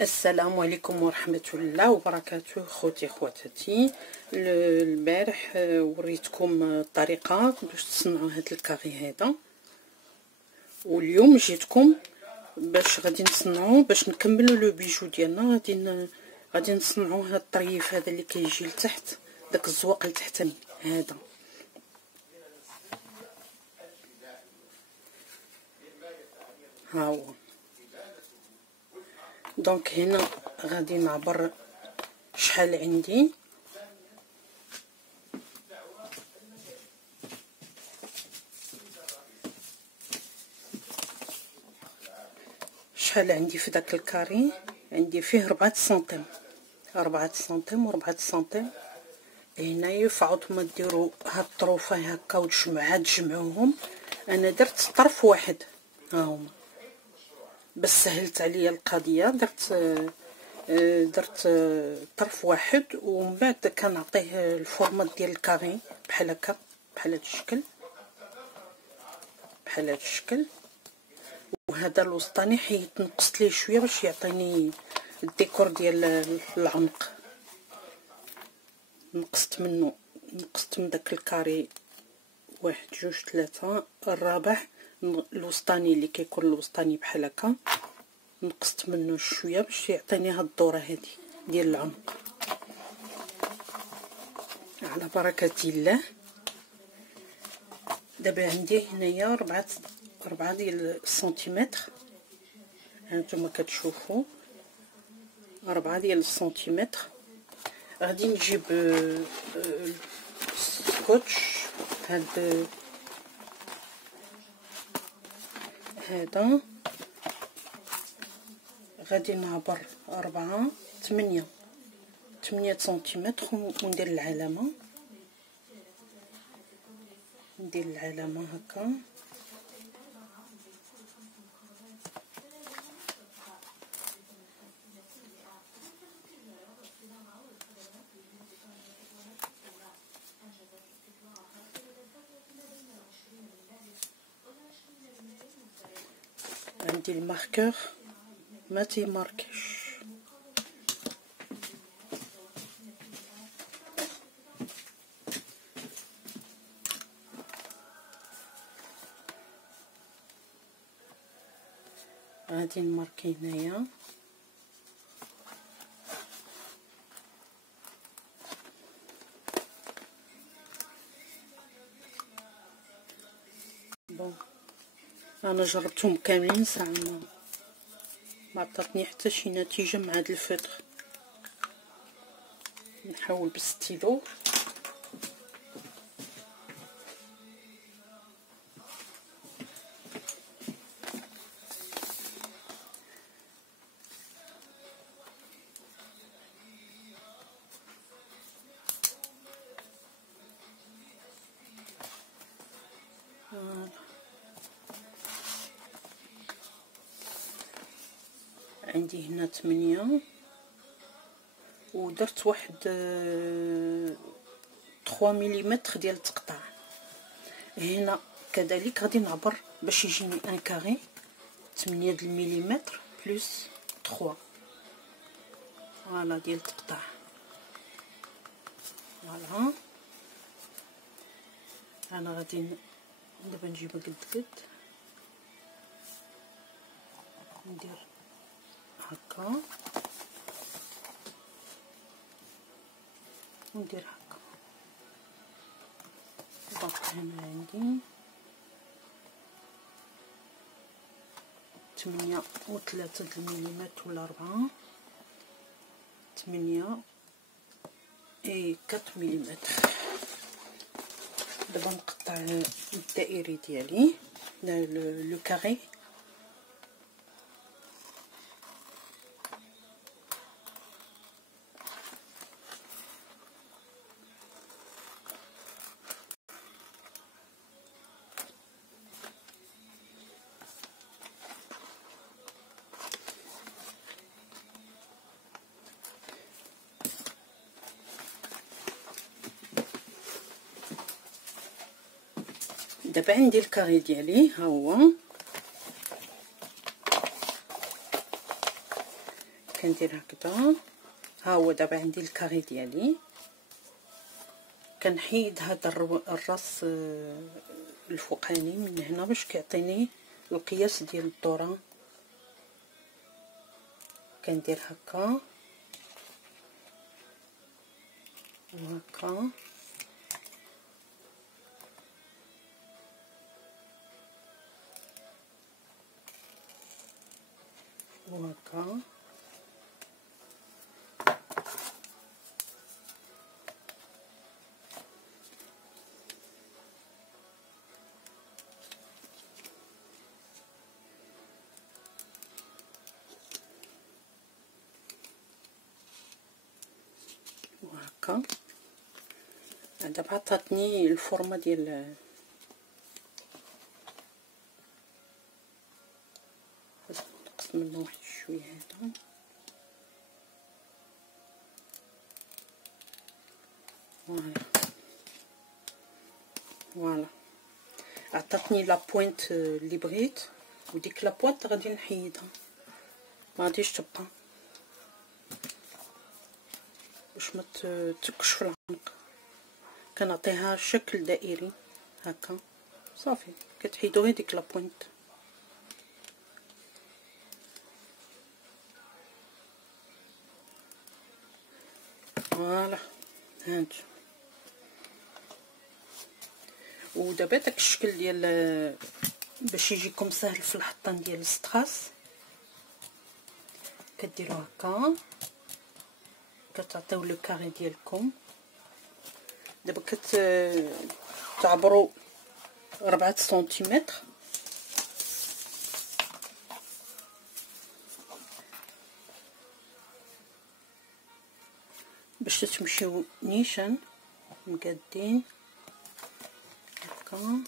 السلام عليكم ورحمة الله وبركاته. خوتي خواتاتي، البارح وريتكم الطريقة باش تصنعوا هاد الكاغي هذا، واليوم جيتكم باش غادي نصنعوا باش نكملوا لو بيجو ديالنا. غادي نصنعوا هاد الطريف هذا اللي كيجي لتحت، داك الزواق لتحت هذا. ها هو. دونك هنا غادي نعبر شحال عندي. شحال عندي في داك الكاري؟ عندي فيه 4 سنتيم، 4 سنتيم و4 سنتيم. هنايا فعوض ما ديروا هاد الطروفه هكا تجمعوهم، انا درت طرف واحد. ها هما، بس سهلت عليا القضيه، درت طرف واحد، ومن بعد كنعطيه الفورمات ديال الكاري بحال هكا، بحال هاد الشكل، بحال هاد الشكل. وهذا الوسطاني حيت نقصت ليه شويه باش يعطيني الديكور ديال العنق. نقصت من داك الكاري 1 2 3. الرابع الوسطاني اللي كيكون الوسطاني بحال هكا نقصت منه شويه باش يعطيني هاد الدوره هذه ديال العنق. على بركه الله. دابا عندي هنايا 4 ديال السنتيمتر، هانتوما كتشوفوا 4 ديال السنتيمتر. غادي نجيب سكوتش هذا غادي نعبر 8 سنتيمتر وندير العلامه، ندير العلامه هكا. عندي الماركور ما تيماركش. غادي نماركي هنايا. بون انا جربتهم كاملين ساعه ما عطاتني حتى شي نتيجه مع هاد الفطر. نحاول بالستيلو. عندي هنا 8 ودرت واحد 3 مليمتر ديال التقطاع. هنا كذلك غادي نعبر باش يجيني ان كاري 8 د المليمتر بلس 3 فوالا ديال التقطاع. فوالا انا غادي دابا نجيب قد ندير هكا وندير هكا. دونك هنا عندي 8 و3 مليمتر ولا 4 8 اي 4 مليمتر. دابا نقطع الدائري ديالي لو كاري. دابا عندي الكاري ديالي ها هو. كندير هكذا. ها هو دابا عندي الكاري ديالي، كنحيد هذا الراس الفوقاني من هنا باش كيعطيني القياس ديال الدوره. كندير هكا وهكا وهكا. وهكا دابا عطاتني الفورمه ديال نقص منه واحد شويه هذا. فوالا عطاتني لا بوينت اللي بغيت، وديك لا بوينت غادي نحيدها، ما غاديش تبقى باش ما تكش في العنق. كنعطيها شكل دائري هكا صافي، كتحيدو غير ديك لا بوينت. فوالا هانتو. ودابا داك الشكل ديال باش يجيكم سهل في الحطان ديال الستراس، كديروا هكا كتعطيو لو كاري ديالكم. دابا كتعبروا 4 سنتيمتر باش تمشيو نيشان مقادين هكا.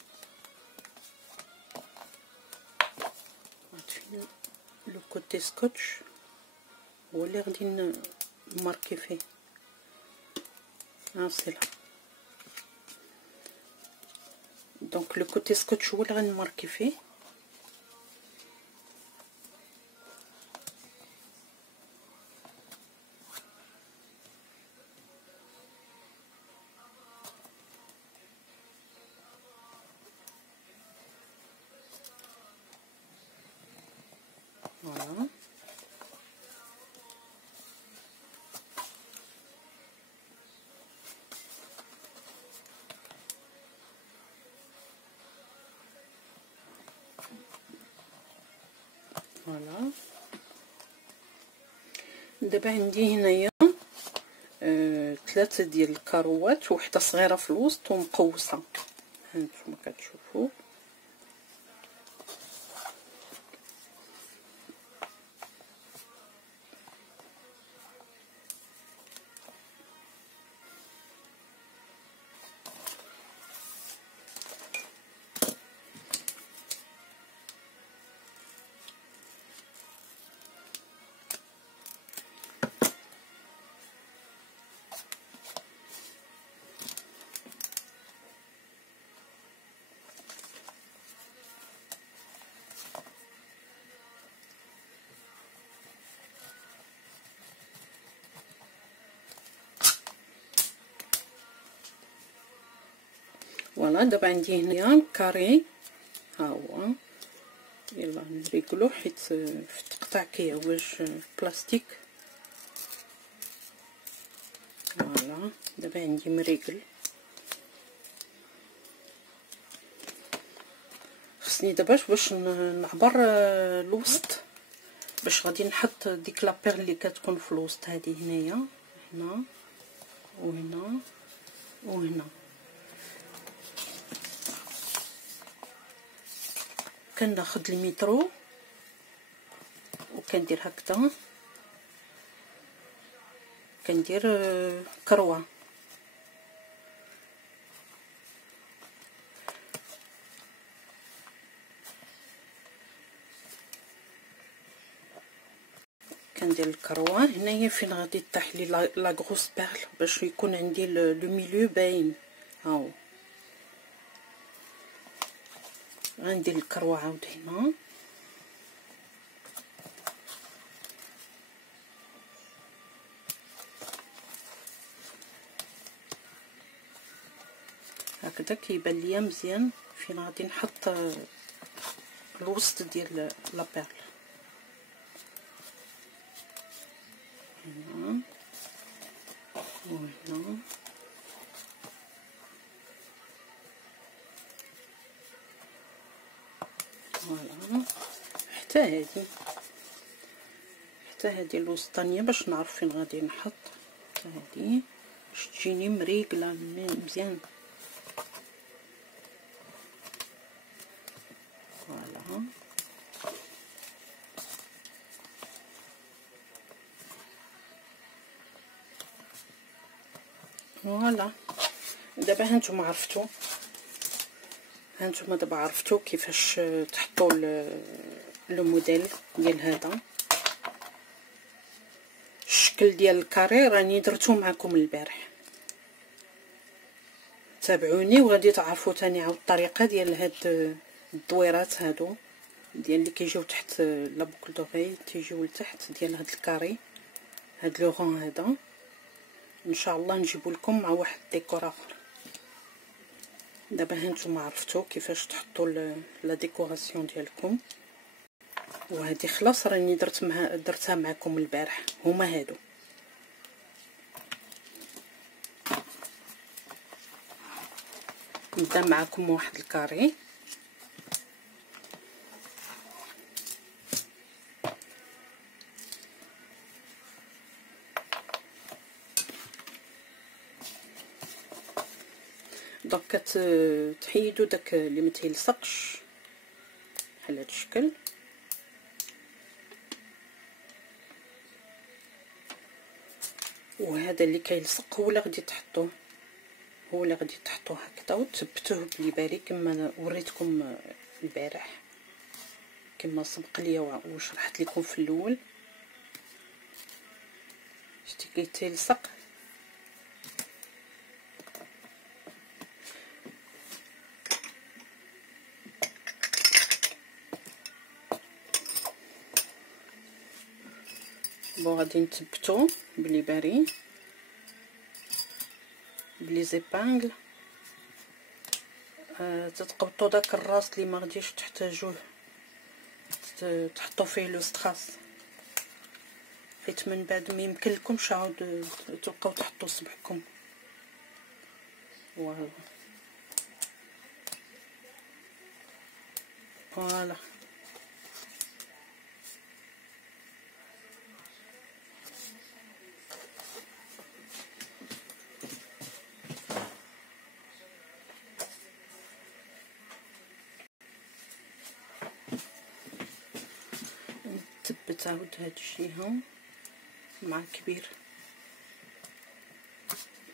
عرفتي لو كوتي سكوتش هو اللي غادي نماركي فيه. سي لا دونك لو كوتي سكوتش هو اللي غنماركي فيه. فوالا فوالا. دابا عندي هنايا 3 ديال الكاروات، وحده صغيره في الوسط ومقوسه، هانتوما كتشوفوا. فوالا دابا عندي هنايا كاري، ها هو. يلا نريقلو حيت في التقطاع كيعوج البلاستيك. فوالا دابا عندي مريقل. خصني دابا باش نعبر الوسط، باش غادي نحط ديك لابير اللي كتكون في الوسط هذه هنايا، هنا وهنا وهنا. كناخذ المترو وكندير هكذا، كندير كروه. كندير الكروه هنايا فين غادي طيح لي لا غروس بيرل باش يكون عندي لو ميليو باين. ها هو غندير الكروه عاود هنا، هكذا كيبان ليا مزيان. فين غادي نحط الوسط ديال لابيرل هنا وهنا فوالا، حتى هادي الوسطانيه باش نعرف فين غادي نحط. حتى هادي باش تجيني مريقله مزيان. فوالا فوالا. دابا هانتوما عرفتوا، هانتوما دابا عرفتوا كيفاش تحطوا لو موديل ديال هذا. الشكل ديال الكاري راني درتو معكم البارح، تابعوني وغادي تعرفوا تاني عاود الطريقه ديال هاد الدويرات هادو ديال اللي كيجيو تحت لا بوكل دوغي، تيجيو لتحت ديال هاد الكاري، هاد لو غون هذا. ان شاء الله نجيبو لكم مع واحد ديكور اخر. دابا هانتوما عرفتوا كيفاش تحطوا لا ديكوراسيون ديالكم. وهذه خلاص راني درتها معكم البارح. هما هادو نبدا معكم واحد الكاري. دونك كتحيدوا داك اللي ما تيلصقش بحال هذا الشكل. وهذا اللي كيلصق هو اللي غادي تحطوه، هكذا وتثبتوه بليباري كما وريتكم البارح، كما سبق ليا وشرحت لكم في الاول. شتي كيتلصق بون. غادي نثبتو بليباري بلي زيبانغل. تتقبطوا داك الراس اللي ما غاديش تحتاجوه تحطوا فيه لو ستراس، حيت من بعد ما يمكن لكمش عاود تبقاو تحطوا صبعكم. فوالا نثبت عاود هاد الجهه مع كبير،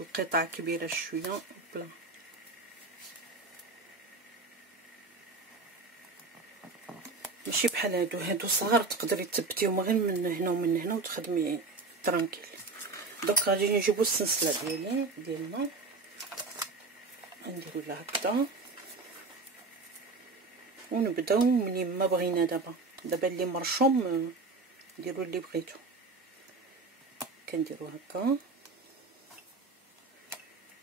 القطعه كبيره شويه بلا. ماشي بحال هادو صغار تقدري تثبتيهم غير من هنا ومن هنا وتخدمي ترانكيل. دونك غادي نجيبو السلسله ديالنا نديرو لها هكذا ونبداو منين ما بغينا. دابا اللي مرشوم ديروا اللي بغيتو. كنديرو هكا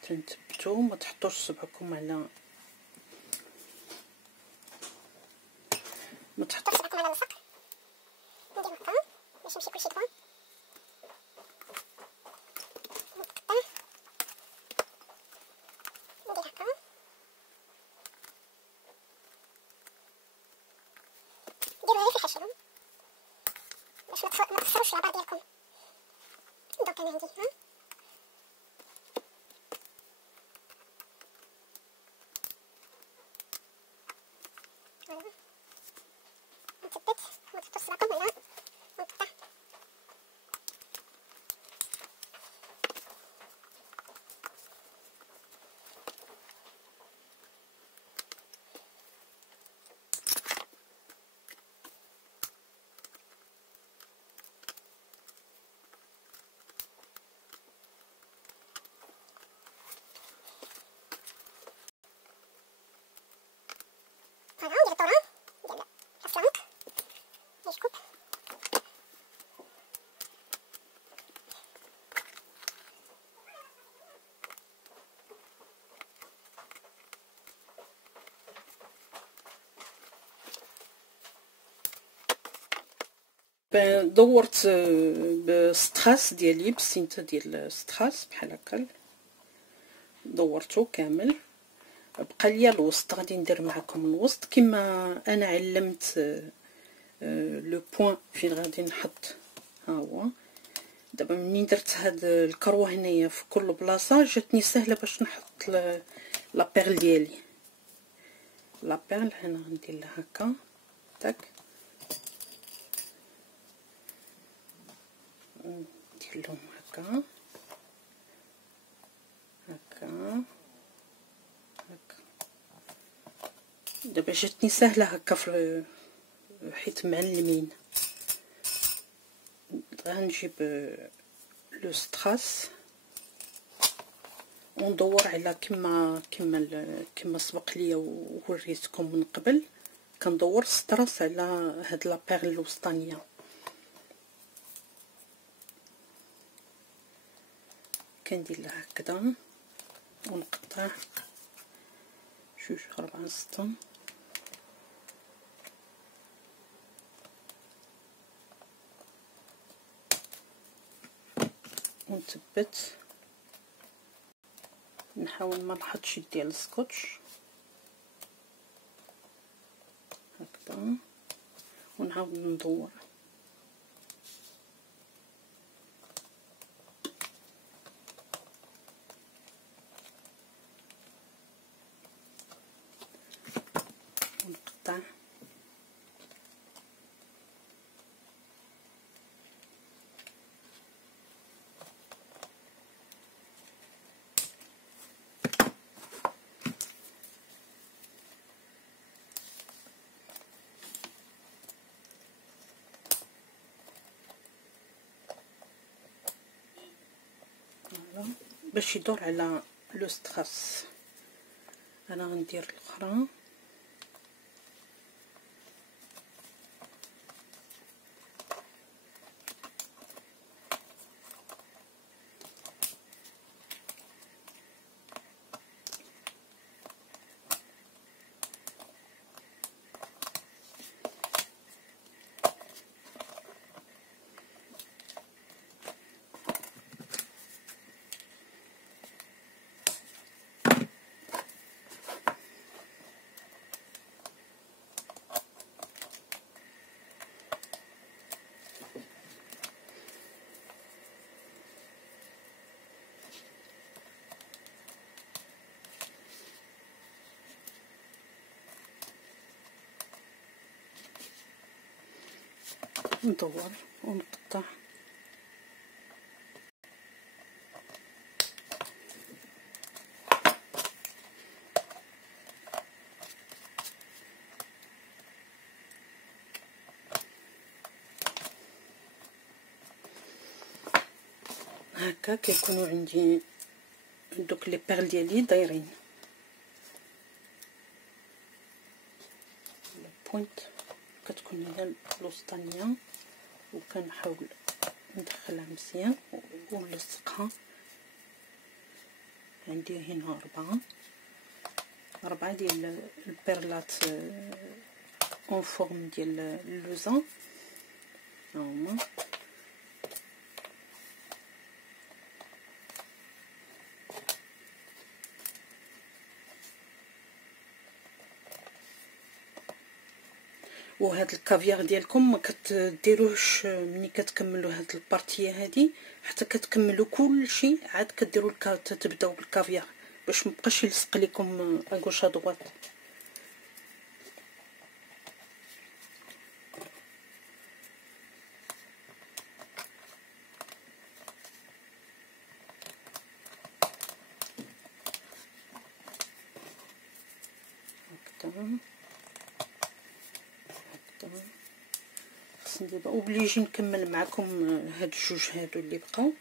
تنثبتو، ما تحطوش صبعكم على الوسط. نديرو هكا باش يمشي كلشي دبا. ندير هكا ديروها غير في الحشيهم باش ما تخسروش العبار ديالكم. دونك انا عندي نثبت ما تحطوش صباعكم ولا نقطع. دورت بستراس ديالي، بالسينتا ديال ستراس بحال هكا، دورتو كامل. بقى ليا الوسط، غادي ندير معكم الوسط كما انا علمت لو بوين فين غادي نحط. ها هو دابا منين درت هاد الكروه هنايا في كل بلاصه جاتني سهله باش نحط لا بيرل ديالي. لا بيرل هنا غندير لها هكا تاك، ندير لهم هكا هكا هكا. دابا جاتني سهله هكا في حيت معلمين. غنجيب لو ستراس وندور على كما سبق ليا ووريتكم من قبل، كندور ستراس على هاد لا بيرل الوسطانيه. كندير لها هكذا ونقطع 2 4 6 ونثبت. نحاول ما نحطش ديال السكوتش هكذا ونعاود ندور. ونقطع باش يدور على لو ستراس. انا غندير الاخرى ندور ونقطع. هكا كيكونوا عندي دوك لي بيرل ديالي دايرين. البوينت كتكون هي الوسطانيه وكنحاول ندخلها مزيان ونلصقها. عندي هنا 4 ديال البيرلات اون فورم ديال اللوزه. هاهما وهاد الكافيار ديالكم ما كتديروهش ملي كتكملوا هاد البارتيه هادي حتى كتكملوا كلشي عاد كديروا تبداو بالكافيار باش مبقاش يلصق لكم اغوش ادغوات. هكذا خصني دابا اوبليجي نكمل معكم هاد الجوج هادو اللي بقاو.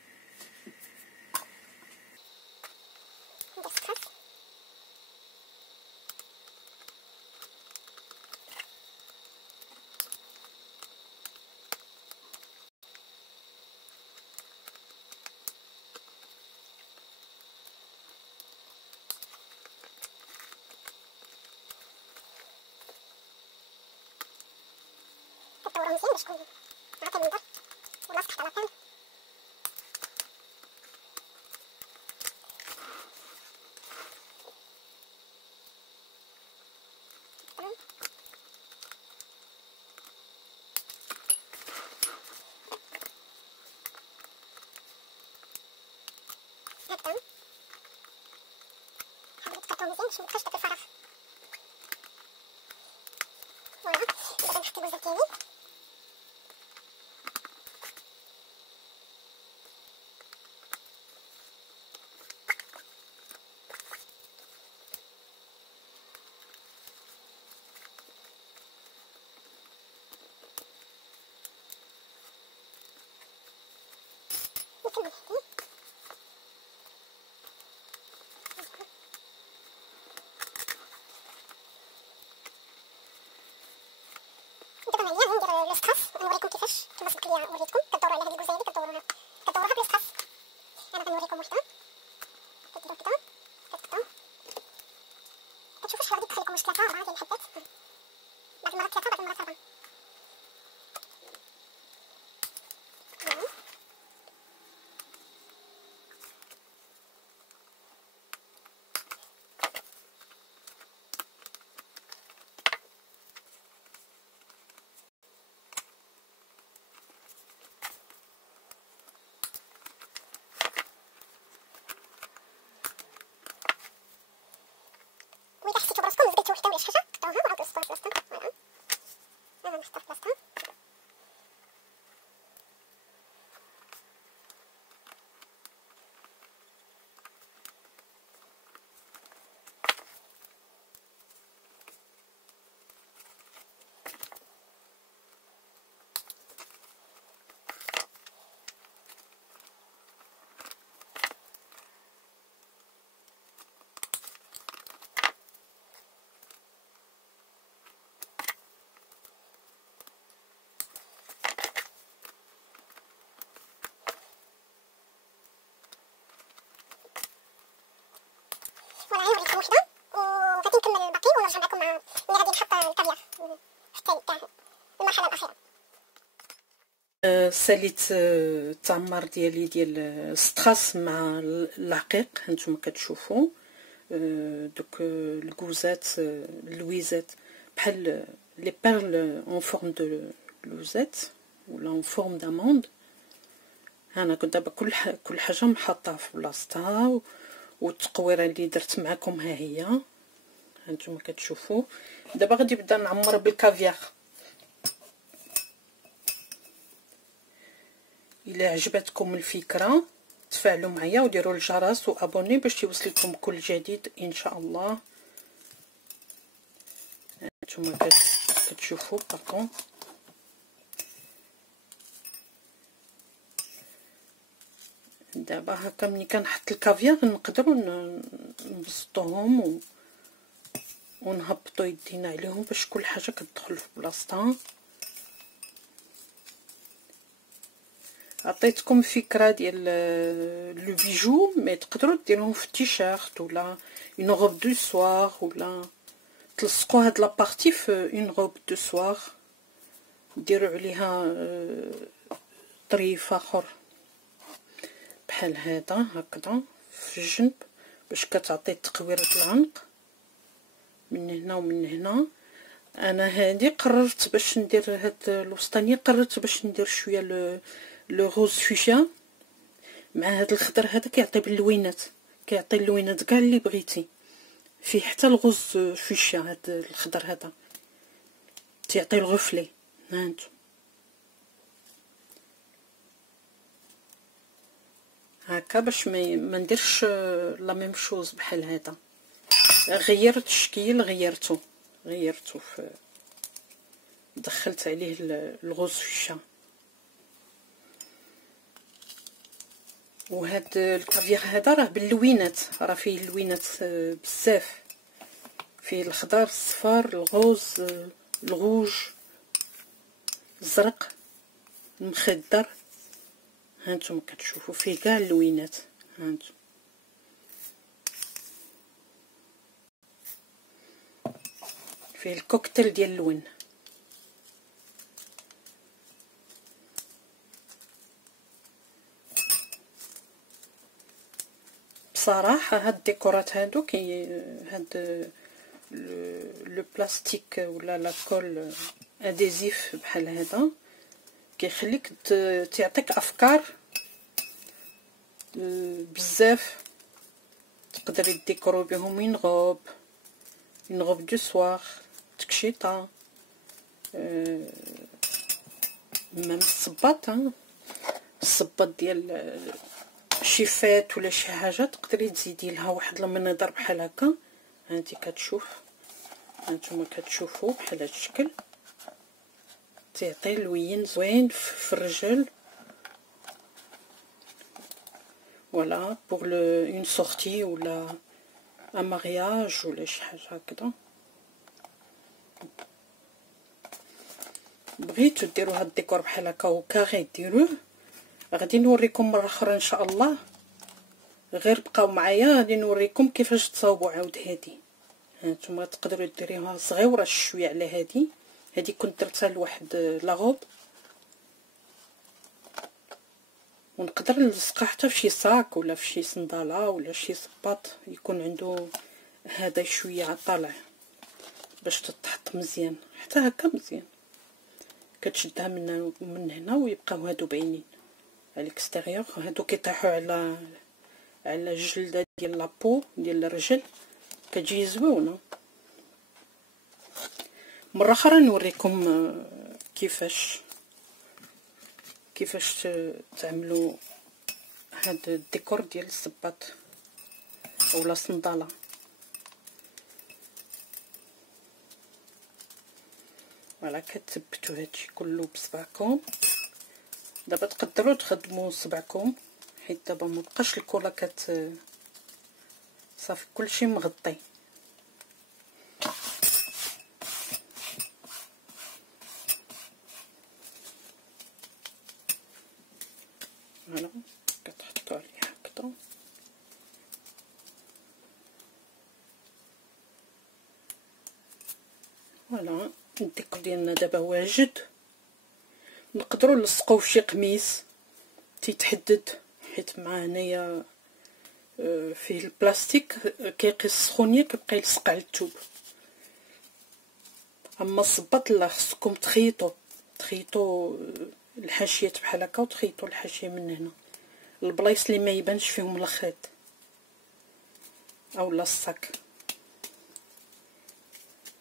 كدورو مزيان باش تكون عطل هكذا حاولي تقطعو مزيان باش ميبقاش داك الفراغ. فوالا دابا نحط الوزة ديالي. نكمل هادي. دابا معايا غندير لو ستراس ونوريكم كيفاش كما سبق ليا وريتكم كدوروا على هاد الكوزه هادي كدوروها بلو ستراس. انا غنوريكم وحده كديروا كدا كتقطعوا كتشوفوا شحال غادي تدخل لكم واش 3 4 ديال الحبات. بعض المرات 3 بعض المرات 4. وإذا حسيتو براسكم لقيتو وحده ولا شي حاجه قطعوها وعاودو رصوها في بلاصتها. فوالا انا نحطها في بلاصتها. فوالا هي وريتكم وحده وغادي نكمل الباقي ونرجع معكم مع ملي غادي نحط الكافيار في الثاني تاع المرحله الاخيره. ساليت التعمر ديالي ديال ستراس مع العقيق هانتوما كتشوفوا. دوك الكوزات اللويزات بحال لي بيرل اون فورم دو لوزات ولا اون فورم داموند. انا كنت دابا كل حاجه محطها في بلاصتها، والتقويره اللي درت معكم ها هي هانتوما كتشوفوا. دابا غادي نبدا نعمر بالكافيار. الى عجبتكم الفكره تفاعلوا معايا وديروا الجرس وابوني باش يوصلكم كل جديد ان شاء الله. نتوما كتشوفوا باكون دابا هكا ملي كنحط الكافيار نقدروا نبسطوهم ونهبطوا يدينا عليهم باش كل حاجه كتدخل في بلاصتها. عطيتكم فكره ديال لو بيجو، مي تقدروا ديروهم في التيشيرت ولا اون روب دو سوار، ولا تلصقوا هاد لابارتي في اون روب دو سوار ديروا عليها طريف اخر بحال هذا هكذا في الجنب باش كتعطي تقويره العنق من هنا ومن هنا. انا هادي قررت باش ندير هاد الوسطانيه، قررت باش ندير شويه لو روز فوشيا مع هاد الخضر هذا، كيعطي باللوينات، كيعطي اللوينات كاع اللي بغيتي فيه، حتى الغوز فوشيا هاد الخضر هذا تيعطي الغفلي. هانتو هكا باش ما نديرش لا ميم شوز بحال هذا. غيرت الشكل، غيرته في دخلت عليه الغوز فوشيا. وهاد الكافيار هذا راه باللوينات، راه فيه اللوينات بزاف، فيه الخضر، الصفار، الغوز، الغوج، الزرق، المخضر. هانتوما كتشوفوا فيه كاع اللوينات. هانتوما فيه الكوكتيل ديال اللون. بصراحه هاد الديكورات هادو هاد لو بلاستيك ولا لا كول اديزيف بحال هذا كيخليك تعطيك افكار بزاف تقدري ديكورو بهم اون غوب دو سوار، تكشيطه، ميم الصباط، الصباط ديال شي فات ولا شي حاجه تقدري تزيدي لها واحد المنظر بحال هكا. هانتي كتشوف، هانتوما كتشوفوا بحال هاد الشكل، تعطي لوين زوين في الرجل. فوالا بوغ اون سورتي ولا ان مارياج ولا شي حاجه هكذا. بغيتو ديروا هاد الديكور بحال هكا وكاغي ديروه، غادي نوريكم مره اخرى ان شاء الله. غير بقاو معايا، غادي نوريكم كيفاش تصاوبوا عاود هادي. هانتوما تقدروا ديريوها صغيره شويه على هادي كنت درتها لواحد لاغوب، ونقدر نلصقها حتى في شي صاك ولا في شي صنداله ولا شي صباط يكون عنده هذا شويه طالع باش تتحط مزيان. حتى هكا مزيان كتشدها من هنا ويبقاو هادو باينين على الاكستيريور. هادو كيطيحوا على الجلده ديال لابو ديال الرجل، كتجي زوينه. مره اخرى نوريكم كيفاش تعملوا هاد الديكور ديال الصباط اولا صنداله. فوالا كتثبتوا هادشي كله بصبعكم. دابا تقدروا تخدموا صبعكم حيت دابا مبقاش الكولا صافي كلشي مغطي. فوالا كتحطوا عليه هكذا. فوالا الديكور ديالنا دابا واجد. نقدروا نلصقوه في شي قميص تيتحدد، حيت مع هنايا فيه البلاستيك كيقيس السخونيه كيبقى يلصق على الثوب. اما الصباط لا، خصكم تخيطوا الحاشيات بحال هكا وتخيطوا الحاشيه من هنا البلايص اللي ما يبانش فيهم الخيط اولا الصاك.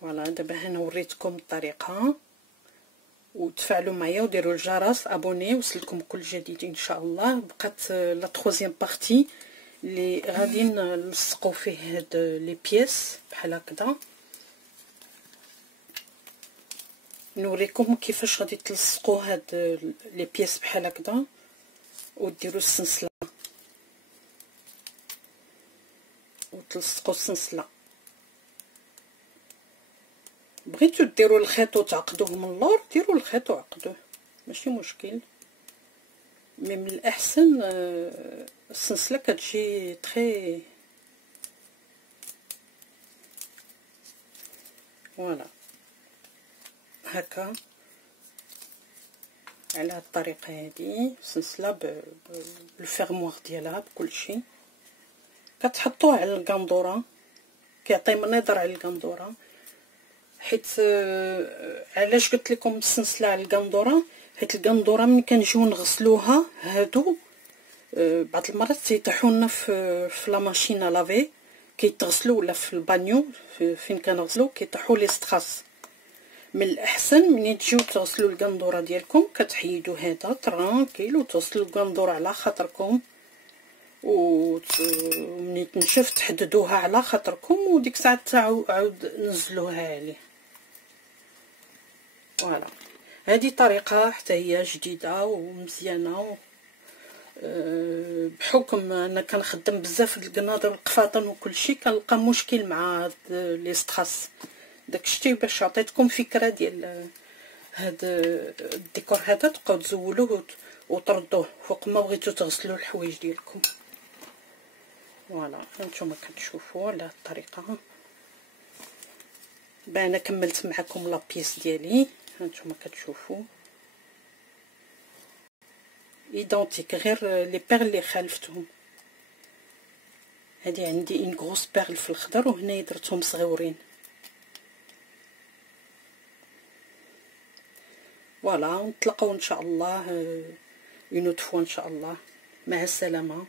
فوالا دابا هنا وريتكم الطريقه، وتفاعلوا معايا وديروا الجرس ابوني وصلكم كل جديد ان شاء الله. بقات لا تروزيام بارتي اللي غادي نلصقوا فيه هاد لي بياس بحال هكذا. نوريكم كيفاش غادي تلصقوا هاد لي بياس بحال هكذا وديروا السنسله وتلصقوا السنسله. بغيتو ديروا الخيط وتعقدوه من اللور ديروا الخيط وعقدوه ماشي مشكل، مي من الاحسن السنسله كتجي تري. فوالا هكا على هاد الطريقه هادي السلسله بالفيرموار ديالها بكلشي. كتحطوه على القندوره كيعطي منظر على القندوره. حيت علاش قلت لكم السلسله على القندوره؟ حيت القندوره ملي كنجيو نغسلوها هادو بعض المرات تيطيحوا لنا في لا ماشينه لافي كيتغسلوا، ولا في البانيو فين كنغسلو كيطيحوا لي ستراس. من الاحسن ملي تجيو تغسلوا القندوره ديالكم كتحيدوا هذا ترانكيل وتغسلوا القندوره على خاطركم، ومني تنشف تحددوها على خاطركم، وديك الساعه عاود نزلوها عليه. فوالا هذه طريقه حتى هي جديده ومزيانه. بحكم انا كنخدم بزاف القنادر والقفاطن وكلشي كنلقى مشكل مع لي ستراس. داكشي باش عطيتكم فكره ديال هاد الديكور هذا تبقاو تزولوه وتردوه فوق ما بغيتو تغسلوا الحوايج ديالكم. فوالا هانتوما كتشوفوا على هاد الطريقه. انا كملت معكم لا بيس ديالي، هانتوما كتشوفوا ايدونتيك غير لي بيرل اللي خالفتهم. هادي عندي اون غروس بيرل في الخضر وهنايا درتهم صغيورين. فوالا نتلاقاو ان شاء الله اون اوت فوا ان شاء الله. مع السلامه.